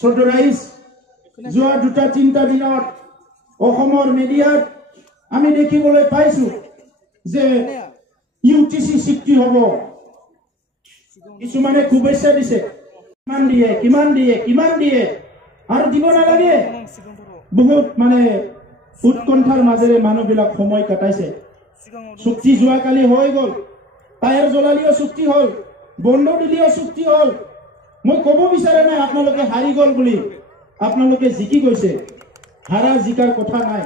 সদৰাইজ যোৱা দুটা তিনিটা দিনত অসমৰ মিডিয়াত আমি দেখিবলৈ পাইছো যে ইউটিসি চুক্তি হ'ব কিছুমানে শুভেচ্ছা দিছে কিমান দিয়ে আৰু দিব নালাগে বহুত মানে উৎকণ্ঠাৰ মাজেৰে মানুহবিলাক সময় কটাইছে চুক্তি যোৱাকালি হৈ গ'ল টায়াৰ জ্বলালিও চুক্তি হ'ল বন্ধ দিলিও চুক্তি হ'ল মই ক'ব বিচাৰে নাই আপোনালোকে হাৰি গ'ল বুলি আপোনালোকে জিকি গৈছে হাৰা জিকাৰ কথা নাই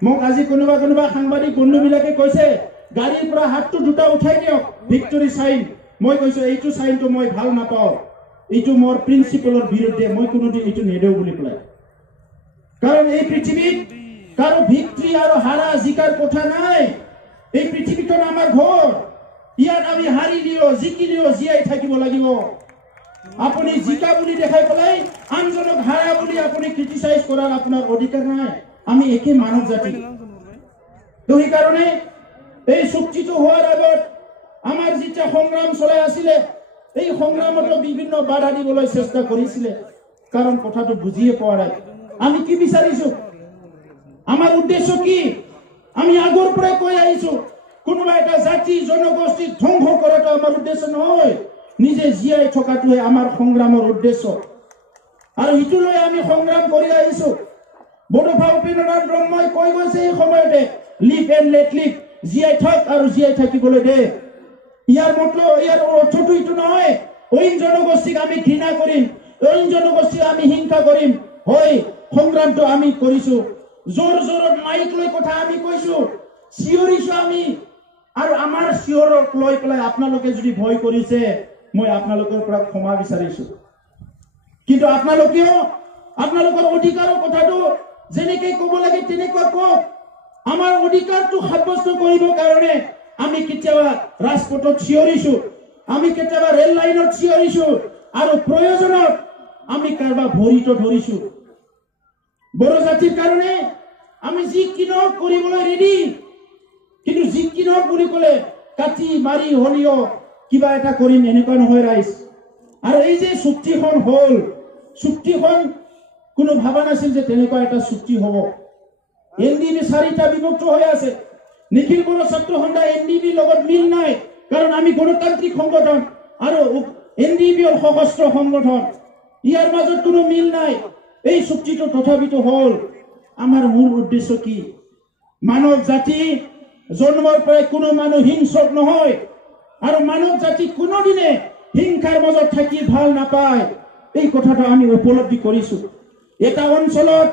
মোক আজি কোনোবা সাংবাদিক বন্ধুবিলাকে কৈছে গাড়ীৰ পৰা হাতটো দুটা উঠাই দিয়ক ভিক্টৰী সাইন মই কৈছো এইটো সাইনটো মই ভাল নাপাওঁ এইটো মোৰ প্ৰিন্সিপলৰ বিৰুদ্ধে মই কোনোদিন এইটো নেদেও বুলি কয় কাৰণ এই পৃথিৱীত কাৰো ভিক্টৰী আৰু হাৰা জিকাৰ কথা নাই এই পৃথিৱীখন আমাৰ ঘৰ ইয়াত আমি হাৰিলিও জিকিলিও জীয়াই থাকিব লাগিব আপুনি জিকা বুলি দেখাই পেলাই আনজনক হাৰা বুলি আপুনি ক্ৰিটিসাইজ কৰাৰ আপোনাৰ অধিকাৰ নাই আমি একে মানৱ জাতি তো এই কাৰণে এই চুক্তিটো হোৱাৰ আগত আমাৰ যেতিয়া সংগ্ৰাম চলাই আছিলে এই সংগ্ৰামত বিভিন্ন বাধা দিবলৈ চেষ্টা কৰিছিলে কাৰণ কথাটো বুজিয়ে পোৱা নাই আমি কি বিচাৰিছো আমাৰ উদ্দেশ্য কি আমি আগৰ পৰা কৈ আহিছো কোনোবা এটা জাতি জনগোষ্ঠী ধ্বংস কৰাটো আমাৰ উদ্দেশ্য নহয় নিজে জীয়াই থকাটোহে আমাৰ সংগ্ৰামৰ উদ্দেশ্য আৰু ইটোলৈ আমি সংগ্ৰাম কৰি আহিছো বড়োফা উপেন্দ্ৰনাথ ব্ৰহ্মই কৈ গৈছে এই সময়তে লিভ এণ্ড লেট লিভ জীয়াই থাক আৰু জীয়াই থাকিবলৈ দে ইয়াৰ মতলব ইয়াৰ অৰ্থটো ইটো নহয় অইন জনগোষ্ঠীক আমি ঘৃণা কৰিম অইন জনগোষ্ঠীক আমি হিংসা কৰিম হয় সংগ্ৰামটো আমি কৰিছো জোৰত মাইক লৈ কথা আমি কৈছো চিঞৰিছো আমি আৰু আমাৰ চিঞৰক লৈ পেলাই আপোনালোকে যদি ভয় কৰিছে মই আপোনালোকৰ পৰা ক্ষমা বিচাৰিছো কিন্তু আপোনালোকৰ অধিকাৰৰ কথাটো যেনেকৈ ক'ব লাগে তেনেকৈ কওক আমাৰ অধিকাৰটো সাব্যস্ত কৰিবৰ কাৰণে আমি কেতিয়াবা ৰাজপথত চিঞৰিছো আমি কেতিয়াবা ৰেল লাইনত চিঞৰিছো আৰু প্ৰয়োজনত আমি কাৰোবাৰ ভৰিটো ধৰিছো বড়ো জাতিৰ কাৰণে আমি যি কিনক কৰিবলৈ ৰেডি কিন্তু যি কিনক বুলি ক'লে কাটি মাৰি হলিও কিবা এটা কৰিম এনেকুৱা নহয় ৰাইজ আৰু এই যে চুক্তিখন হ'ল চুক্তিখন কোনো ভাবা নাছিল যে তেনেকুৱা এটা চুক্তি হ'ব এনডিবি 4টা বিভক্ত হৈ আছে নিখিল বড়ো ছাত্ৰ সন্থা এনডিবি লগত মিল নাই কাৰণ আমি গণতান্ত্ৰিক সংগঠন আৰু এনডিবি সশস্ত্ৰ সংগঠন ইয়াৰ মাজত কোনো মিল নাই এই চুক্তিটো তথাপিতো হ'ল আমাৰ মূল উদ্দেশ্য কি মানৱ জাতি জন্মৰ পৰা কোনো মানুহ হিংসক নহয় আৰু মানৱ জাতি কোনোদিনে হিংসাৰ মাজত থাকি ভাল নাপায় এই কথাটো আমি উপলব্ধি কৰিছো এটা অঞ্চলত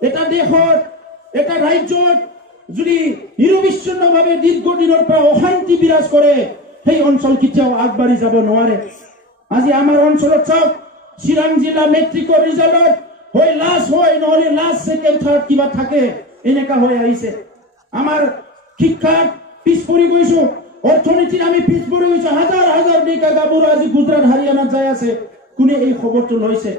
এটা দেশত এটা ৰাজ্যত যদি নিৰবিচ্ছিন্নভাৱে দীৰ্ঘদিনৰ পৰা অশান্তি বিৰাজ কৰে সেই অঞ্চল কেতিয়াও আগবাঢ়ি যাব নোৱাৰে আজি আমাৰ অঞ্চলত চাওক চিৰাং জিলা মেট্ৰিকৰ ৰিজাল্টত হয় লাষ্ট হয় নহলে লাষ্ট সেকেন্ড থাৰ্ড কিবা থাকে এনেকা হৈ আহিছে আমাৰ শিক্ষাত পিছ পৰি গৈছো অৰ্থনীতিত আমি পিছ পৰি গৈছো হাজাৰ ডেকা গাভৰু আজি গুজৰাট হাৰিয়ানাত যাই আছে কোনে এই খবৰটো লৈছে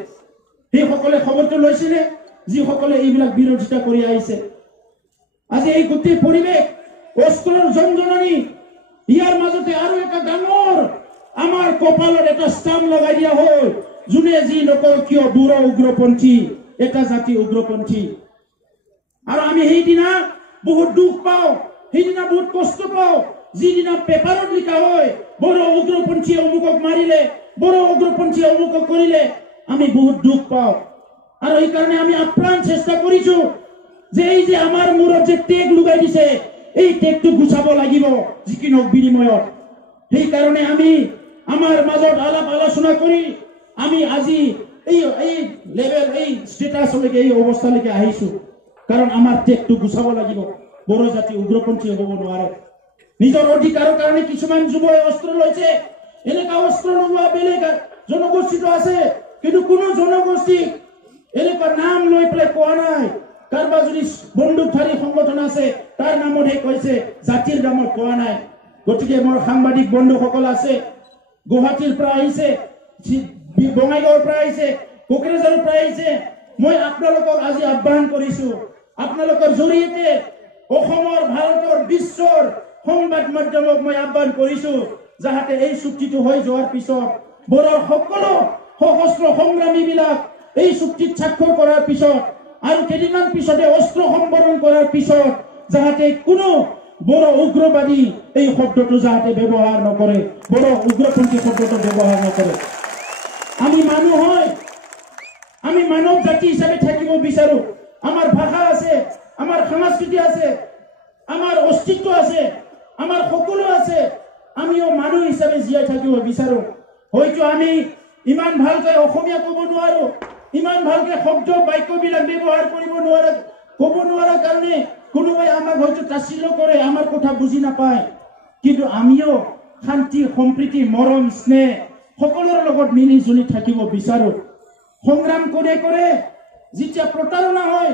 সেইসকলে খবৰটো লৈছিলে যিসকলে এইবিলাক বিৰোধিতা কৰি আহিছে আজি এই গোটেই পৰিৱেশ অস্ত্ৰৰ জনজননী ইয়াৰ মাজতে আৰু এটা ডাঙৰ আমাৰ কপালত এটা ষ্টাম্প লগাই দিয়া হ'ল যোনে যি নকয় কিয় বুঢ়া উগ্ৰপন্থী এটা জাতি উগ্ৰপন্থী আৰু আমি সেইদিনা বহুত দুখ পাওঁ সেইদিনা বহুত কষ্ট পাওঁ যিদিনা পেপাৰত লিখা হয় বড়ো উগ্ৰপন্থীয়ে অমুকক মাৰিলে বড়ো উগ্ৰপন্থীয়ে অমুকক কৰিলে আমি বহুত দুখ পাওঁ আৰু এইকাৰণে আমি আপ্ৰাণ চেষ্টা কৰিছো যে এই যে আমাৰ মূৰত যে টেগ লগাই দিছে এই টেগটো গুচাব লাগিব যিকোনো বিনিময়ত সেইকাৰণে আমি আমাৰ মাজত আলাপ আলোচনা কৰি আমি আজি এই লেভেল এই ষ্টেটাছলৈকে এই অৱস্থালৈকে আহিছো কাৰণ আমাৰ টেগটো গুচাব লাগিব বড়ো জাতি উগ্ৰপন্থী হ'ব নোৱাৰে নিজৰ অধিকাৰৰ কাৰণে কিছুমান যুৱই অস্ত্ৰ লৈছে এনেকা অস্ত্ৰ লোৱা বেলেগ জনগোষ্ঠীটো আছে কিন্তু কোনো জনগোষ্ঠী এনেকুৱা নাম লৈ পেলাই কোৱা নাই কাৰোবাৰ যদি বন্দুকধাৰী সংগঠন আছে তাৰ নামতহে কৈছে জাতিৰ নামত কোৱা নাই গতিকে মোৰ সাংবাদিক বন্ধুসকল আছে গুৱাহাটীৰ পৰা আহিছে বঙাইগাঁৱৰ পৰা আহিছে কোকৰাঝাৰৰ পৰা আহিছে মই আপোনালোকক আজি আহ্বান কৰিছো আপোনালোকৰ জৰিয়তে অসমৰ ভাৰতৰ বিশ্বৰ সংবাদ মাধ্যমক মই আহ্বান কৰিছো যাহাতে এই চুক্তিটো হৈ যোৱাৰ পিছত বড়োৰ সকলো সশস্ত্ৰ সংগ্ৰামীবিলাক এই চুক্তিত স্বাক্ষৰ কৰাৰ পিছত আৰু কেইদিনমান পিছতে অস্ত্ৰ সম্বৰণ কৰাৰ পিছত যাতে কোনো বড় উগ্ৰবাদী এই শব্দটো যাতে ব্যৱহাৰ নকৰে, বড় উগ্ৰপন্থী শব্দটো ব্যৱহাৰ নকৰে। আমি মানুহ হয়, আমি মানৱ জাতি হিচাপে থাকিব বিচাৰো। আমাৰ ভাষা আছে, আমাৰ সংস্কৃতি আছে, আমাৰ অস্তিত্ব আছে, আমাৰ সকলো আছে। আমিও মানুহ হিচাপে জীয়াই থাকিব বিচাৰো। হয়তো আমি ইমান ভালকৈ অসমীয়া ক'ব নোৱাৰো, ইমান ভালকৈ শব্দ বাক্যবিলাক ব্যৱহাৰ কৰিব নোৱাৰা, ক'ব নোৱাৰা কাৰণে কোনোবাই আমাক হয়তো তাচ্ছিল্য কৰে, আমাৰ কথা বুজি নাপায়। কিন্তু আমিও শান্তি, সম্প্ৰীতি, মৰম, স্নেহ সকলোৰে লগত মিলি জুলি থাকিব বিচাৰো। সংগ্ৰাম কৰে কৰে যেতিয়া প্ৰতাৰণা হয়,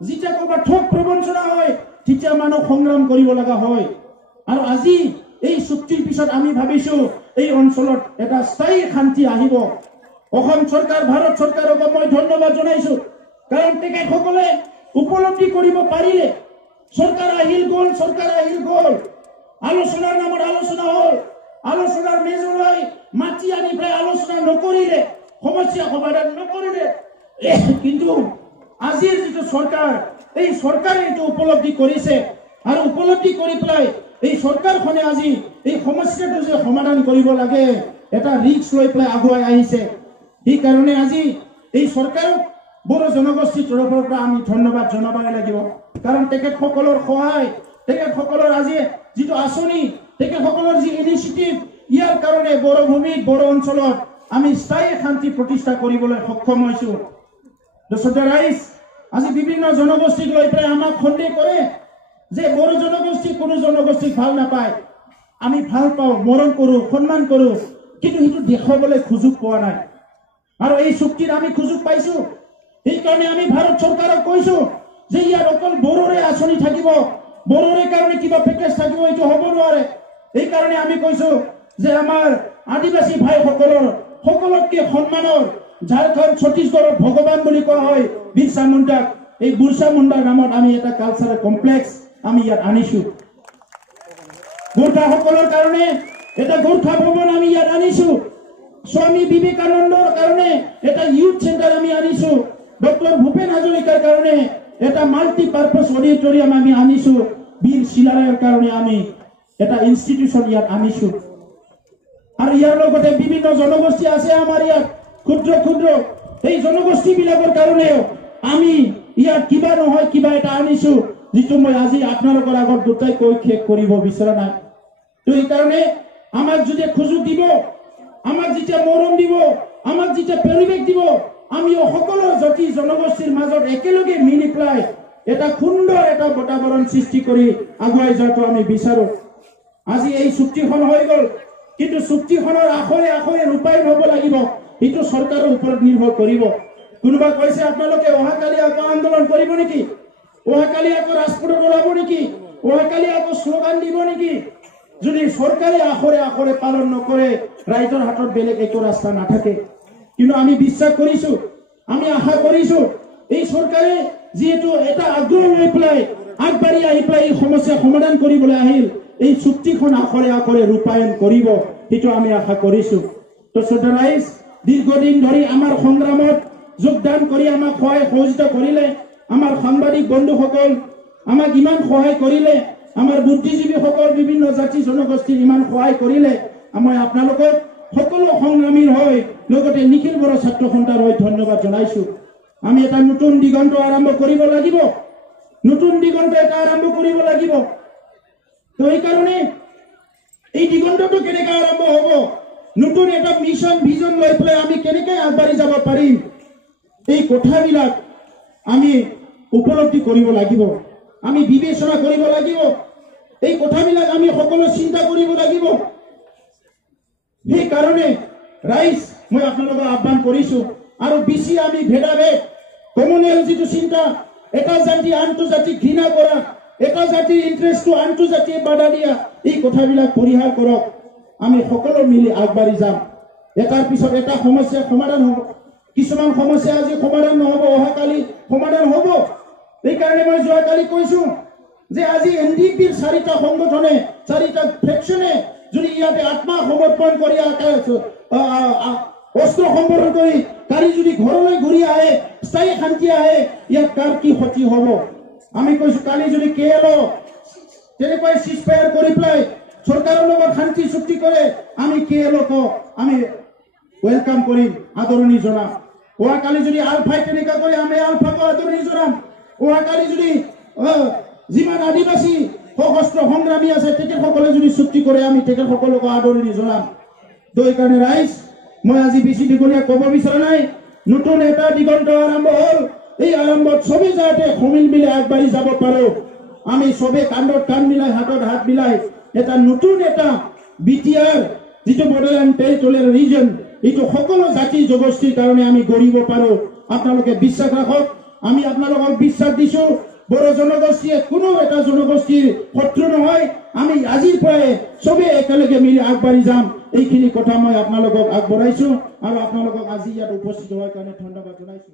যেতিয়া ক'ৰবাত ঠগ প্ৰবঞ্চনা হয়, তেতিয়া মানুহ সংগ্ৰাম কৰিব লগা হয়। আৰু আজি এই চুক্তিৰ পিছত আমি ভাবিছো এই অঞ্চলত এটা স্থায়ী শান্তি আহিব। অসম চৰকাৰ, ভাৰত চৰকাৰক মই ধন্যবাদ জনাইছো, কাৰণ তেখেতসকলে উপলব্ধি কৰিব পাৰিলে। চৰকাৰ আহিল গ'ল, চৰকাৰ আহিল গ'ল, আলোচনাৰ নামত আলোচনা হ'ল, আলোচনাৰ মেজলৈ মাতি আনি প্ৰায় আলোচনা নকৰিলে, সমস্যা সমাধান নকৰিলে। কিন্তু আজিৰ যিটো চৰকাৰ, এই চৰকাৰে এইটো উপলব্ধি কৰিছে আৰু উপলব্ধি কৰি পেলাই এই চৰকাৰখনে আজি এই সমস্যাটো যে সমাধান কৰিব লাগে এটা ৰিস্ক লৈ পেলাই আগুৱাই আহিছে। সেইকাৰণে আজি এই চৰকাৰক বড়ো জনগোষ্ঠীৰ তৰফৰ পৰা আমি ধন্যবাদ জনাবই লাগিব। কাৰণ তেখেতসকলৰ সহায়, তেখেতসকলৰ আজি যিটো আঁচনি, তেখেতসকলৰ যি ইনিচিয়েটিভ, ইয়াৰ কাৰণে বড়ো ভূমিত, বড়ো অঞ্চলত আমি স্থায়ী শান্তি প্ৰতিষ্ঠা কৰিবলৈ সক্ষম হৈছো। ৰাইজ আজি বিভিন্ন জনগোষ্ঠীক লৈ পেলাই আমাক সন্দেহ কৰে যে বড়ো জনগোষ্ঠী কোনো জনগোষ্ঠীক ভাল নাপায়। আমি ভাল পাওঁ, মৰম কৰোঁ, সন্মান কৰোঁ, কিন্তু সেইটো দেখাবলৈ সুযোগ পোৱা নাই। আৰু এই চুক্তিত আমি সুযোগ পাইছো। সেইকাৰণে আমি ভাৰত চৰকাৰক কৈছো যে ইয়াত অকল বড়োৰে আঁচনি থাকিব, বড়োৰে কাৰণে কিবা পেকেজ থাকিব, এইটো হ'ব নোৱাৰে। সেইকাৰণে আমি কৈছো যে আমাৰ আদিবাসী ভাইসকলৰ সকলোতকৈ সন্মানৰ ঝাৰখণ্ড, ছত্তীশগড়ত ভগৱান বুলি কোৱা হয় বিৰছা মুণ্ডাক, এই বিৰছা মুণ্ডাৰ নামত আমি এটা কালচাৰেল কমপ্লেক্স আমি ইয়াত আনিছো। গোৰ্খাসকলৰ কাৰণে এটা গোৰ্খা ভৱন আমি ইয়াত আনিছো। স্বামী বিবেকানন্দৰ কাৰণে এটা ইউথ চেণ্টাৰ আমি আনিছো। ডক্টৰ ভূপেন হাজৰিকাৰ কাৰণে এটা মাল্টিপাৰ্পাছ অডিটৰিয়াম আমি আনিছো। বীৰ শিলাৰায়ৰ কাৰণে আমি এটা ইনষ্টিটিউচন ইয়াত আনিছো। আৰু ইয়াৰ লগতে বিভিন্ন জনগোষ্ঠী আছে আমাৰ ইয়াত, ক্ষুদ্ৰ ক্ষুদ্ৰ এই জনগোষ্ঠীবিলাকৰ কাৰণেও আমি ইয়াত কিবা নহয় কিবা এটা আনিছো, যিটো মই আজি আপোনালোকৰ আগত দুটাই কৈ শেষ কৰিব বিচৰা নাই। তো এইকাৰণে আমাক যেতিয়া সুযোগ দিব, আমাক যেতিয়া মৰম দিব, আমাক যেতিয়া পৰিৱেশ দিব, আমিও সকলো জাতি জনগোষ্ঠীৰ মাজত একেলগে মিলি পেলাই এটা সুন্দৰ এটা বাতাবৰণ সৃষ্টি কৰি আগুৱাই যোৱাটো আমি বিচাৰো। আজি এই চুক্তিখন হৈ গ'ল, কিন্তু চুক্তিখনৰ আখৰে আখৰে ৰূপায়ণ হ'ব লাগিব। এইটো চৰকাৰৰ ওপৰত নিৰ্ভৰ কৰিব। কোনোবা কৈছে আপোনালোকে অহাকালি আকৌ আন্দোলন কৰিব নেকি, অহাকালি আকৌ ৰাজপথত ওলাব নেকি, অহাকালি আকৌ শ্লোগান দিব নেকি? যদি চৰকাৰে আখৰে আখৰে পালন নকৰে, ৰাইজৰ হাতত বেলেগ একো ৰাস্তা নাথাকে। কিন্তু আমি বিশ্বাস কৰিছো, আমি আশা কৰিছো এই চৰকাৰে যিহেতু এটা আগ্ৰহ লৈ পেলাই আগবাঢ়ি আহি পেলাই এই সমস্যা সমাধান কৰিবলৈ আহিল, এই চুক্তিখন আখৰে আখৰে ৰূপায়ণ কৰিব, সেইটো আমি আশা কৰিছো। তো ৰাইজ দীৰ্ঘদিন ধৰি আমাৰ সংগ্ৰামত যোগদান কৰি আমাক সহায় সহযোগিতা কৰিলে, আমাৰ সাংবাদিক বন্ধুসকল আমাক ইমান সহায় কৰিলে, আমাৰ বুদ্ধিজীৱীসকল বিভিন্ন জাতি জনগোষ্ঠীক ইমান সহায় কৰিলে, মই আপোনালোকক সকলো সংগ্ৰামীৰ হৈ লগতে নিখিল বড়ো ছাত্ৰ সন্থাৰ হৈ ধন্যবাদ জনাইছো। আমি এটা নতুন দিগন্ত আৰম্ভ কৰিব লাগিব, নতুন দিগন্ত এটা আৰম্ভ কৰিব লাগিব। তো এইকাৰণে এই দিগন্তটো কেনেকৈ আৰম্ভ হ'ব, নতুন এটা মিছন ভিজন লৈ পেলাই আমি কেনেকৈ আগবাঢ়ি যাব পাৰিম, এই কথাবিলাক আমি উপলব্ধি কৰিব লাগিব, আমি বিবেচনা কৰিব লাগিব, এই কথাবিলাক আমি সকলো চিন্তা কৰিব লাগিব। সেইকাৰণে ৰাইজ মই আপোনালোকক আহ্বান কৰিছো, আৰু বেছি আমি ভেদাভেদ, কমনিয়েল যিটো চিন্তা, এটা জাতি আনটো জাতিক ঘৃণা কৰা, এটা জাতিৰ ইণ্টাৰেষ্টটো আনটো জাতিয়ে বাধা দিয়া, এই কথাবিলাক পৰিহাৰ কৰক। আমি সকলো মিলি আগবাঢ়ি যাম, এটাৰ পিছত এটা সমস্যা সমাধান হ'ব। কিছুমান সমস্যা আজি সমাধান নহ'ব, অহাকালি সমাধান হ'ব। সেইকাৰণে মই যোৱাকালি কৈছো যে আজি NDPৰ 4টা সংগঠনে, 4টা ফেকশ্যনে যদি ইয়াতে আত্মসমৰ্পণ কৰি অস্ত্ৰ সম্বৰণ কৰি কালি যদি ঘৰলৈ ঘূৰি আহে স্থায়ী শান্তি আহে ইয়াত কাৰ কি ক্ষতি হ'ব আমি কৈছো কালি যদি কেএলও তেনেকৈ সিজফায়াৰ কৰি পেলাই চৰকাৰৰ লগত শান্তি চুক্তি কৰে আমি কেএলওক আমি ওয়েলকাম কৰিম আদৰণি জনাম কালি যদি আলফাই তেনেকা কৰে আমি আলফাক আদৰণি জনাম কালি যদি যিমান আদিবাসী সশস্ত্ৰ সংগ্ৰামী আছে তেখেতসকলে যদি চুক্তি কৰে আমি তেখেতসকলক আদৰণি জনাম দৈ কাৰণে ৰাইজ মই আজি বেছি দীঘলীয়া ক'ব বিচৰা নাই নতুন এটা দিগন্ত আৰম্ভ হ'ল এই আৰম্ভত সবে যাতে সমিল মিলে আগবাঢ়ি যাব পাৰো আমি সবে কান্ধত কান্ধ মিলাই হাতত হাত মিলাই এটা নতুন এটা বিটিআৰ যেটো বৰ্ডাৰলাইন টেৰিটৰিয়েল ৰিজন এইটো সকলো জাতি জনগোষ্ঠীৰ কাৰণে আমি গঢ়িব পাৰো আপোনালোকে বিশ্বাস ৰাখক আমি আপোনালোকক বিশ্বাস দিছো বড়ো জনগোষ্ঠীয়ে কোনো এটা জনগোষ্ঠীৰ শত্ৰু নহয় আমি আজিৰ পৰাই সবে একেলগে মিলি আগবাঢ়ি যাম এইখিনি কথা মই আপোনালোকক আগবঢ়াইছো আৰু আপোনালোকক আজি ইয়াত উপস্থিত হোৱাৰ কাৰণে ধন্যবাদ জনাইছো